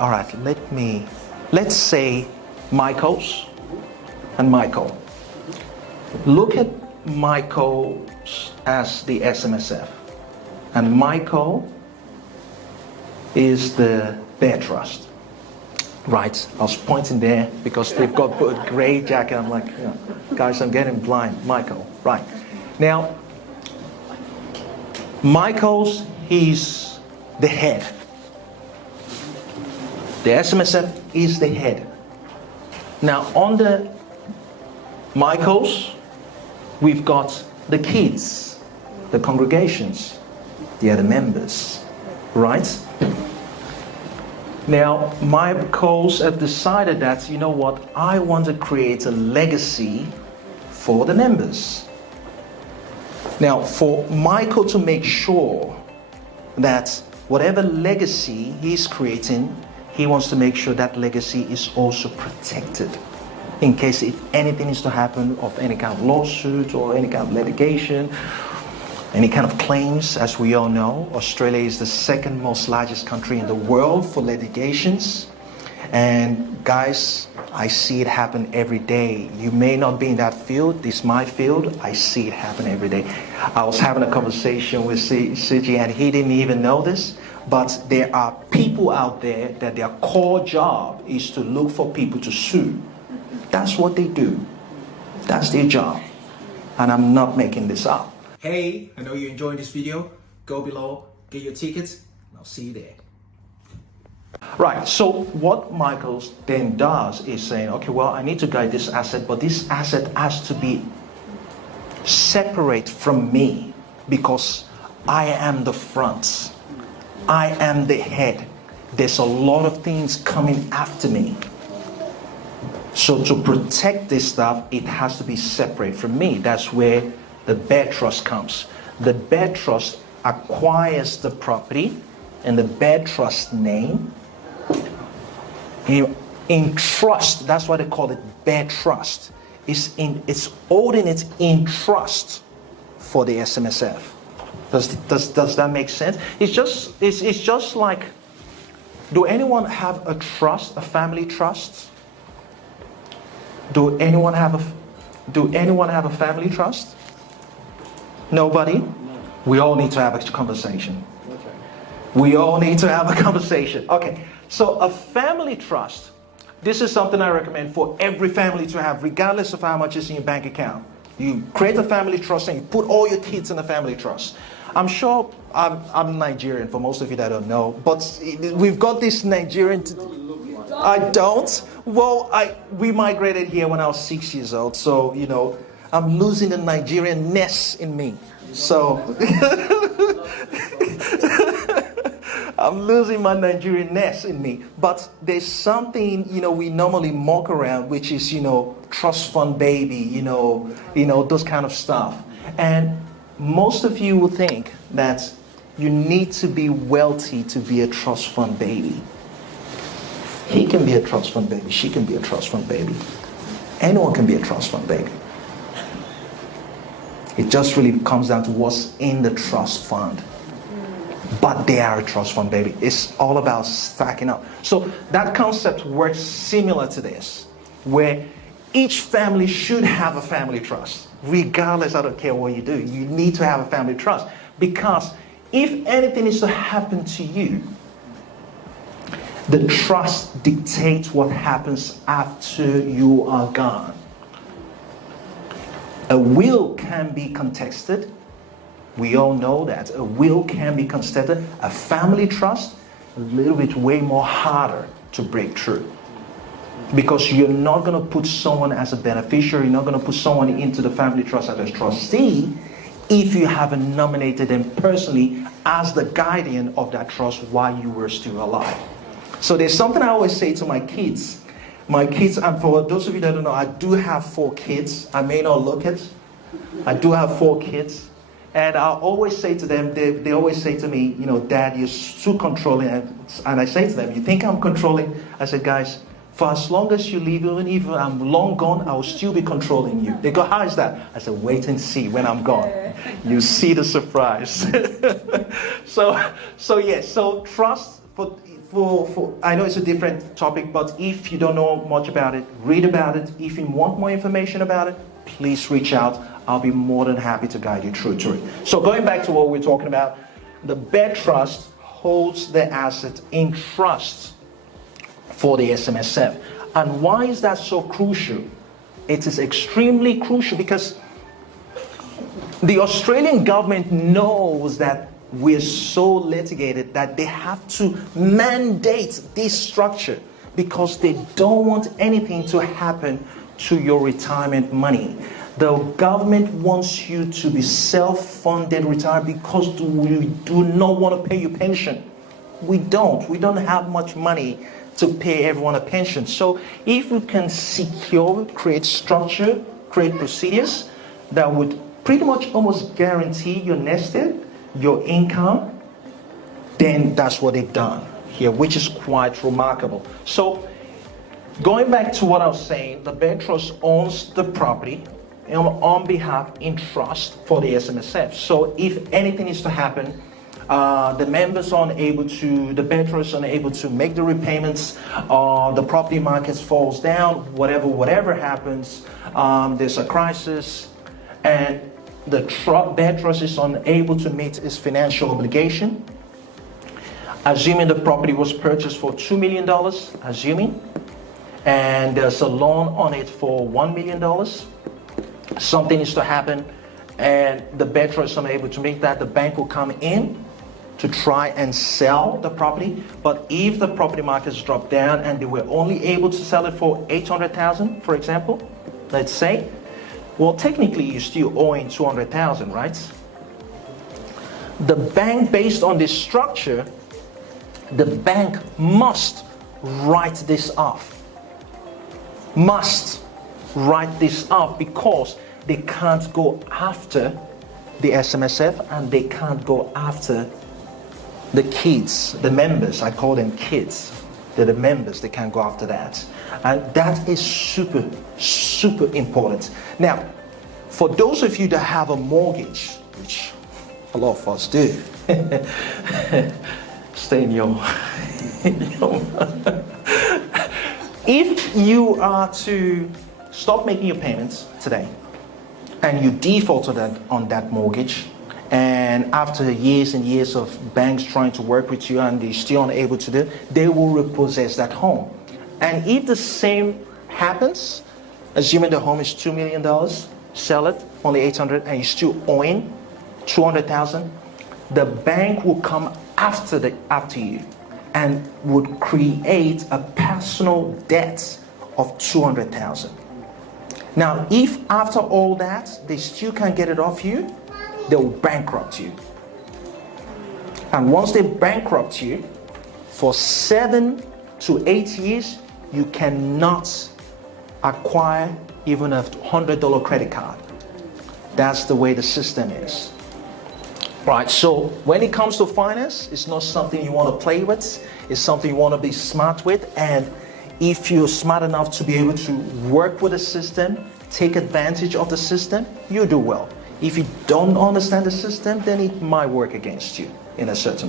All right, let's say Michael's and Michael. Look at Michael's as the SMSF. And Michael is the bear trust. Right, I was pointing there because they've got a gray jacket. I'm like, guys, I'm getting blind. Michael, right. Now, Michael's, he's the head. The SMSF is the head. Now, under Michael's, we've got the kids, the congregations, the other members, right? Now, Michael's have decided that, you know what, I want to create a legacy for the members. Now, for Michael to make sure that whatever legacy he's creating, he wants to make sure that legacy is also protected in case if anything is to happen of any kind of lawsuit or any kind of litigation, any kind of claims. As we all know, Australia is the second most largest country in the world for litigations. And guys, I see it happen every day. You may not be in that field. This is my field. I see it happen every day. I was having a conversation with Siji and he didn't even know this. But there are people out there that their core job is to look for people to sue. That's what they do. That's their job. And I'm not making this up. Hey, I know you're enjoying this video. Go below, get your tickets, and I'll see you there. Right, so what Michael then does is saying, okay, well, I need to guide this asset, but this asset has to be separate from me because I am the front. I am the head. There's a lot of things coming after me. So to protect this stuff, it has to be separate from me. That's where the bear trust comes. The bear trust acquires the property in the bear trust name. In trust, that's why they call it bear trust. It's holding it in trust for the SMSF. Does that make sense? It's just like, do anyone have a trust, a family trust? Do anyone have a family trust? Nobody? We all need to have a conversation. We all need to have a conversation. Okay, so a family trust, this is something I recommend for every family to have, regardless of how much is in your bank account. You create a family trust and you put all your kids in a family trust. I'm sure I'm Nigerian, for most of you that don't know, but we've got this Nigerian... I don't. Well, we migrated here when I was 6 years old, so, you know, I'm losing the Nigerian-ness in me. So, I'm losing my Nigerian-ness in me. But there's something, you know, we normally mock around, which is, you know, trust fund baby, you know, those kind of stuff. And most of you will think that you need to be wealthy to be a trust fund baby. He can be a trust fund baby. She can be a trust fund baby. Anyone can be a trust fund baby. It just really comes down to what's in the trust fund. But they are a trust fund baby. It's all about stacking up. So that concept works similar to this, where each family should have a family trust. Regardless, I don't care what you do. You need to have a family trust. Because if anything is to happen to you, the trust dictates what happens after you are gone. A will can be contested. We all know that. A will can be contested. A family trust, a little bit way more harder to break through. Because you're not going to put someone as a beneficiary, you're not going to put someone into the family trust as a trustee if you haven't nominated them personally as the guardian of that trust while you were still alive. So there's something I always say to my kids. My kids, and for those of you that don't know, I do have 4 kids. I may not look it. I do have 4 kids. And I always say to them, they always say to me, you know, Dad, you're too controlling. And I say to them, you think I'm controlling? I said, guys, for as long as you live, even if I'm long gone, I will still be controlling you. They go, how is that? I said, wait and see when I'm gone. You see the surprise. So trust I know it's a different topic, but if you don't know much about it, read about it. If you want more information about it, please reach out. I'll be more than happy to guide you through to it. So going back to what we're talking about, the bed trust holds the asset in trust for the SMSF. And why is that so crucial? It is extremely crucial because the Australian government knows that we're so litigated that they have to mandate this structure because they don't want anything to happen to your retirement money. The government wants you to be self-funded retire because we do not want to pay you pension. We don't have much money to pay everyone a pension. So if we can secure, create structure, create procedures that would pretty much almost guarantee your nest egg, your income, then that's what they've done here, which is quite remarkable. So going back to what I was saying, the bed trust owns the property on behalf in trust for the SMSF. So if anything is to happen, the members are unable to, the bed trust are unable to make the repayments, the property market falls down, whatever happens, there's a crisis, and the bed trust is unable to meet its financial obligation, assuming the property was purchased for $2 million, assuming, and there's a loan on it for $1 million, something is to happen, and the bed trust is unable to make that, the bank will come in to try and sell the property. But if the property markets drop down and they were only able to sell it for $800,000, for example, let's say, well, technically you're still owing $200,000, right? The bank, based on this structure, the bank must write this off. Must write this off because they can't go after the SMSF and they can't go after the kids, the members. I call them kids. They're the members, they can't go after that. And that is super, super important. Now, for those of you that have a mortgage, which a lot of us do, stay in your, if you are to stop making your payments today and you default on that mortgage, and after years and years of banks trying to work with you and they're still unable to do it, they will repossess that home. And if the same happens, assuming the home is $2 million, sell it, only $800,000, and you're still owing $200,000, the bank will come after you and would create a personal debt of $200,000. Now, if after all that, they still can't get it off you, they will bankrupt you. And once they bankrupt you, for 7 to 8 years, you cannot acquire even a $100 credit card. That's the way the system is. Right, so when it comes to finance, it's not something you want to play with. It's something you want to be smart with. And if you're smart enough to be able to work with the system, take advantage of the system, you do well. If you don't understand the system, then it might work against you in a certain way.